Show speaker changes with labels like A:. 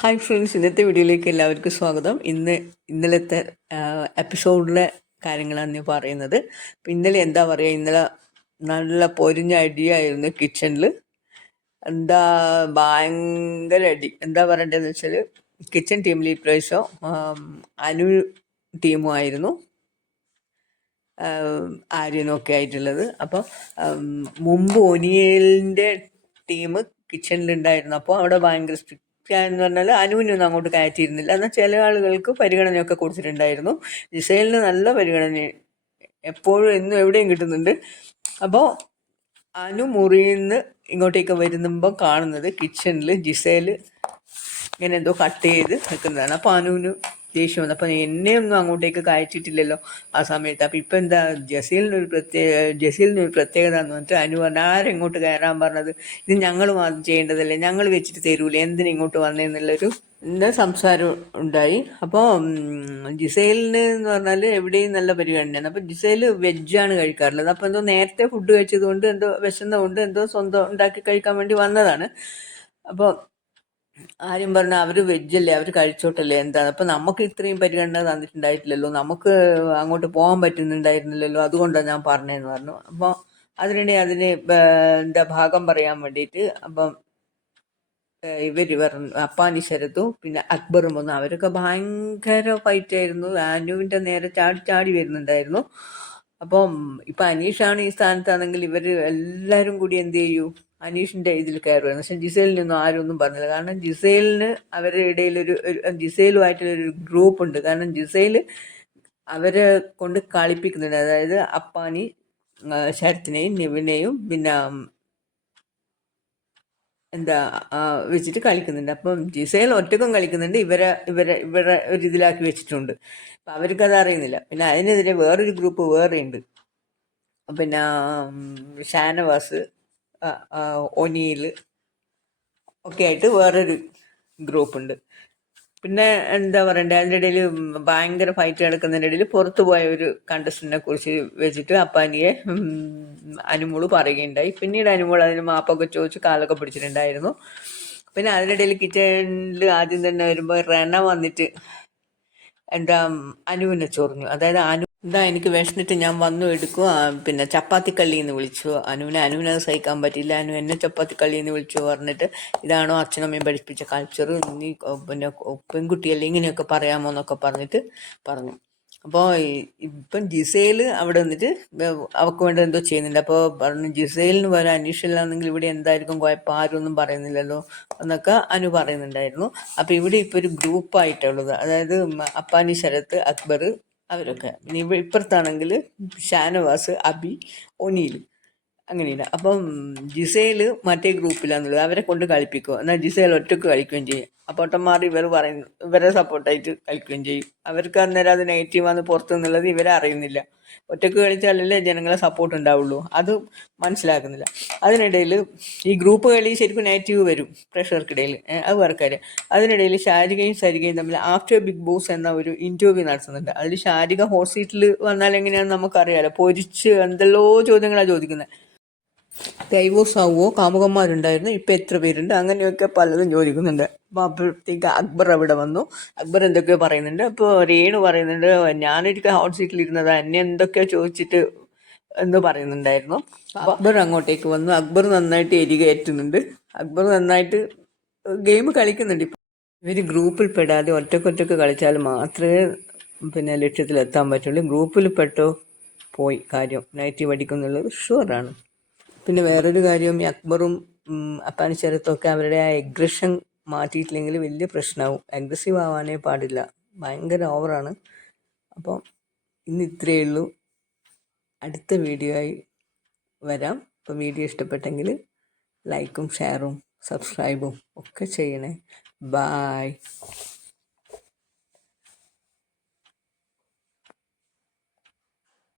A: Hi friends ഇന്നത്തെ വീഡിയോയിലേക്ക് എല്ലാവർക്കും സ്വാഗതം. ഇന്ന് ഇന്നലത്തെ എപ്പിസോഡിലെ കാര്യങ്ങളാണ് ഞാൻ പറയുന്നത്. ഇന്നലെ എന്താ പറയുക ഇന്നലെ നല്ല പൊരിഞ്ഞ അടിയായിരുന്നു കിച്ചണിൽ എന്താ ഭയങ്കര അടി. എന്താ പറയേണ്ടതെന്ന് വെച്ചാൽ കിച്ചൺ ടീമിൽ ഇപ്രാവശ്യം അനു ടീമും ആയിരുന്നു ആര്യനും ഒക്കെ ആയിട്ടുള്ളത് അപ്പോൾ മുമ്പ് ഒനിയലിന്റെ ടീം കിച്ചണിലുണ്ടായിരുന്നു. അപ്പോൾ അവിടെ ഭയങ്കര സ്ട്രിക്റ്റ് എന്ന് പറഞ്ഞാൽ അനുവിനൊന്നും അങ്ങോട്ട് കയറ്റിയിരുന്നില്ല. എന്നാൽ ചില ആളുകൾക്ക് പരിഗണനയൊക്കെ കൊടുത്തിട്ടുണ്ടായിരുന്നു. ജിസൈലിന് നല്ല പരിഗണന എപ്പോഴും എന്നും എവിടെയും കിട്ടുന്നുണ്ട്. അപ്പോൾ അനു മുറിയിൽ നിന്ന് ഇങ്ങോട്ടേക്ക് വരുമ്പോൾ കാണുന്നത് കിച്ചണിൽ ജിസേൽ ഇങ്ങനെ എന്തോ കട്ട് ചെയ്ത് നിൽക്കുന്നതാണ് അപ്പോൾ അനുവിന് ദേഷ്യം വന്നു. അപ്പൊ എന്നെ ഒന്നും അങ്ങോട്ടേക്ക് കയറ്റിട്ടില്ലല്ലോ ആ സമയത്ത്. അപ്പോൾ ഇപ്പം എന്താ ജസീലിനൊരു പ്രത്യേക ജസീലിനൊരു പ്രത്യേകത എന്ന് പറഞ്ഞിട്ട് അനു പറഞ്ഞു ആരെങ്ങോട്ട് കയറാൻ പറഞ്ഞത്? ഇത് ഞങ്ങൾ ചെയ്യേണ്ടതല്ലേ? ഞങ്ങൾ വെച്ചിട്ട് തരൂലേ? എന്തിനു ഇങ്ങോട്ട് വന്നതെന്നുള്ളൊരു എന്താ സംസാരം ഉണ്ടായി. അപ്പോൾ ജിസൈലിന് എന്ന് പറഞ്ഞാൽ എവിടെയും നല്ല പരിഗണനയാണ്. അപ്പോൾ ജിസൈൽ വെജാണ് കഴിക്കാറുള്ളത്. അപ്പോൾ എന്തോ നേരത്തെ ഫുഡ് കഴിച്ചതുകൊണ്ട് എന്തോ വിശന്നതുകൊണ്ട് എന്തോ സ്വന്തം ഉണ്ടാക്കി കഴിക്കാൻ വേണ്ടി വന്നതാണ്. അപ്പോൾ ആരും പറഞ്ഞ അവർ വെജല്ലേ അവർ കഴിച്ചോട്ടല്ലേ എന്താണ്? അപ്പം നമുക്ക് ഇത്രയും പരിഗണന തന്നിട്ടുണ്ടായിട്ടില്ലല്ലോ. നമുക്ക് അങ്ങോട്ട് പോകാൻ പറ്റുന്നുണ്ടായിരുന്നില്ലല്ലോ. അതുകൊണ്ടാണ് ഞാൻ പറഞ്ഞതെന്ന് പറഞ്ഞു. അപ്പോൾ അതിനിടെ അതിന് എന്താ ഭാഗം പറയാൻ വേണ്ടിയിട്ട് അപ്പം ഇവർ പറഞ്ഞു അപ്പാനി ശരത്തും പിന്നെ അക്ബറും വന്നു. അവരൊക്കെ ഭയങ്കര ഫൈറ്റ് ആയിരുന്നു. അനുവിന്റെ നേരെ ചാടി ചാടി വരുന്നുണ്ടായിരുന്നു. അപ്പം ഇപ്പം അനീഷാണ് ഈ സ്ഥാനത്താണെങ്കിൽ ഇവർ എല്ലാവരും കൂടി എന്ത് ചെയ്യൂ? അനീഷിന്റെ ഇതിൽ കയറുമായിരുന്നു പക്ഷെ ജിസേലിനൊന്നും ആരും ഒന്നും പറഞ്ഞില്ല. കാരണം ജിസേലിന് അവരുടെ ഇടയിൽ ഒരു ഗ്രൂപ്പ് ഉണ്ട് കാരണം ജിസേൽ അവരെ കൊണ്ട് കളിപ്പിക്കുന്നുണ്ട്. അതായത് അപ്പാനി ശരത്തിനെയും നിവിനെയും പിന്നെ എന്താ വെച്ചിട്ട് കളിക്കുന്നുണ്ട്. അപ്പം ജിസേൽ ഒറ്റക്കും കളിക്കുന്നുണ്ട്. ഇവരെ ഇവരെ ഇവരെ ഒരു ഇതിലാക്കി വെച്ചിട്ടുണ്ട്. അപ്പം അവർക്കത് അറിയുന്നില്ല. പിന്നെ അതിനെതിരെ വേറൊരു ഗ്രൂപ്പ് വേറെ ഉണ്ട് പിന്നെ ഷാനവാസ് ഒനീൽ ഒക്കെ ആയിട്ട് വേറൊരു ഗ്രൂപ്പ് ഉണ്ട്. പിന്നെ എന്താ പറയണ്ടേ അതിന്റെ ഇടയിൽ ഭയങ്കര ഫൈറ്റ് നടക്കുന്നതിന്റെ ഇടയിൽ പുറത്തു പോയ ഒരു കണ്ടസ്റ്റന്റിനെ കുറിച്ച് വെച്ചിട്ട് അപ്പാനിയെ അനുമോൾ പറയുകയുണ്ടായി. പിന്നീട് അനുമോൾ അതിന് മാപ്പൊക്കെ ചോദിച്ച് കാലൊക്കെ പിടിച്ചിട്ടുണ്ടായിരുന്നു. പിന്നെ അതിനിടയിൽ കിച്ചണിൽ ആദ്യം തന്നെ വരുമ്പോൾ റെന വന്നിട്ട് എന്താ അനുവിനെ ചൊറിഞ്ഞു. അതായത് അനു എന്താ എനിക്ക് വിഷമിട്ട് ഞാൻ വന്നു എടുക്കും. പിന്നെ ചപ്പാത്തിക്കള്ളി എന്ന് വിളിച്ചു. അനുവിനെ അനുവിനത് സഹിക്കാൻ പറ്റില്ല അനു എന്നെ ചപ്പാത്തിക്കള്ളി എന്ന് വിളിച്ചു പറഞ്ഞിട്ട് ഇതാണോ അച്ഛനമ്മയും പഠിപ്പിച്ച കൾച്ചർ നീ പിന്നെ പെൺകുട്ടിയല്ലേ ഇങ്ങനെയൊക്കെ പറയാമോ എന്നൊക്കെ പറഞ്ഞിട്ട് പറഞ്ഞു. അപ്പോൾ ഇപ്പം ജിസേൽ അവിടെ വന്നിട്ട് അവൾക്ക് വേണ്ടി എന്തോ ചെയ്യുന്നുണ്ട്. അപ്പോൾ പറഞ്ഞു ജിസേലിന് വരാൻ അന്വേഷിച്ചില്ലാന്നെങ്കിൽ ഇവിടെ എന്തായിരിക്കും കുഴപ്പം? ആരൊന്നും പറയുന്നില്ലല്ലോ എന്നൊക്കെ അനു പറയുന്നുണ്ടായിരുന്നു. അപ്പോൾ ഇവിടെ ഇപ്പോൾ ഒരു ഗ്രൂപ്പായിട്ടുള്ളത് അതായത് അപ്പാനി ശരത്ത് അക്ബർ അവരൊക്കെ. ഇനി ഇപ്പുറത്താണെങ്കിൽ ഷാനവാസ് അബി ഒനീൽ അങ്ങനെയില്ല. അപ്പം ജിസേൽ മറ്റേ ഗ്രൂപ്പിലാന്നുള്ളത് അവരെ കൊണ്ട് കളിപ്പിക്കുക. എന്നാൽ ജിസേൽ ഒറ്റയ്ക്ക് കളിക്കുകയും ചെയ്യും. അപ്പോൾ ഒട്ടന്മാർ ഇവർ പറയുന്നു ഇവരെ സപ്പോർട്ടായിട്ട് കളിക്കുകയും ചെയ്യും. അവർക്ക് അന്നേരം അത് നെഗറ്റീവാന്ന് പുറത്തു നിന്നുള്ളത് ഇവരെ അറിയുന്നില്ല. ഒറ്റയ്ക്ക് കളിച്ചാലല്ലേ ജനങ്ങളെ സപ്പോർട്ട് ഉണ്ടാവുള്ളൂ. അത് മനസ്സിലാക്കുന്നില്ല. അതിനിടയിൽ ഈ ഗ്രൂപ്പ് കളി ശരിക്കും നെഗറ്റീവ് വരും പ്രഷർക്കിടയിൽ അത് വേറെ അതിനിടയിൽ ശാരികയും സരികയും തമ്മിൽ ആഫ്റ്റർ ബിഗ് ബോസ് എന്ന ഒരു ഇന്റർവ്യൂ നടത്തുന്നുണ്ട്. അതിൽ ശാരിക ഹോസ്പിറ്റലിൽ വന്നാൽ എങ്ങനെയാണെന്ന് നമുക്കറിയാലോ. പൊരിച്ച് എന്തെല്ലോ ചോദ്യങ്ങളാണ് ചോദിക്കുന്നത് ആവുമോ കാമുകന്മാരുണ്ടായിരുന്നു. ഇപ്പം എത്ര പേരുണ്ട്? അങ്ങനെയൊക്കെ പലതും ചോദിക്കുന്നുണ്ട്. അപ്പോൾ അപ്പോഴത്തേക്ക് അക്ബർ അവിടെ വന്നു. അക്ബർ എന്തൊക്കെയോ പറയുന്നുണ്ട്. അപ്പോൾ രേണു പറയുന്നുണ്ട് ഞാനൊരിക്കൽ ഹോട്ട് സീറ്റിൽ ഇരുന്നതാ. എന്നെ എന്തൊക്കെയോ ചോദിച്ചിട്ട് എന്ന് പറയുന്നുണ്ടായിരുന്നു. അക്ബർ അങ്ങോട്ടേക്ക് വന്നു. അക്ബർ നന്നായിട്ട് എരികയറ്റുന്നുണ്ട് അക്ബർ നന്നായിട്ട് ഗെയിം കളിക്കുന്നുണ്ട്. ഇപ്പം ഇവർ ഗ്രൂപ്പിൽ പെടാതെ ഒറ്റക്കൊറ്റക്ക് കളിച്ചാൽ മാത്രമേ പിന്നെ ലക്ഷ്യത്തിലെത്താൻ പറ്റുള്ളൂ. ഗ്രൂപ്പിൽ പെട്ടോ പോയി. കാര്യം നൈറ്റി പഠിക്കുന്നുള്ളത് ഷുവറാണ് പിന്നെ വേറൊരു കാര്യം ഈ അക്ബറും ഉം, അപ്പാനി ശരത്തും ഒക്കെ അവരുടെ ആ എഗ്രഷൻ മാറ്റിയിട്ടില്ലെങ്കിൽ വലിയ പ്രശ്നമാവും. അഗ്രസീവ് ആവാനേ പാടില്ല. ഭയങ്കര ഓവറാണ് അപ്പോൾ ഇന്ന് ഇത്രയേ ഉള്ളൂ. അടുത്ത വീഡിയോ ആയി വരാം. അപ്പോൾ വീഡിയോ ഇഷ്ടപ്പെട്ടെങ്കിൽ ലൈക്കും ഷെയറും സബ്സ്ക്രൈബും ഒക്കെ ചെയ്യണേ. ബായ്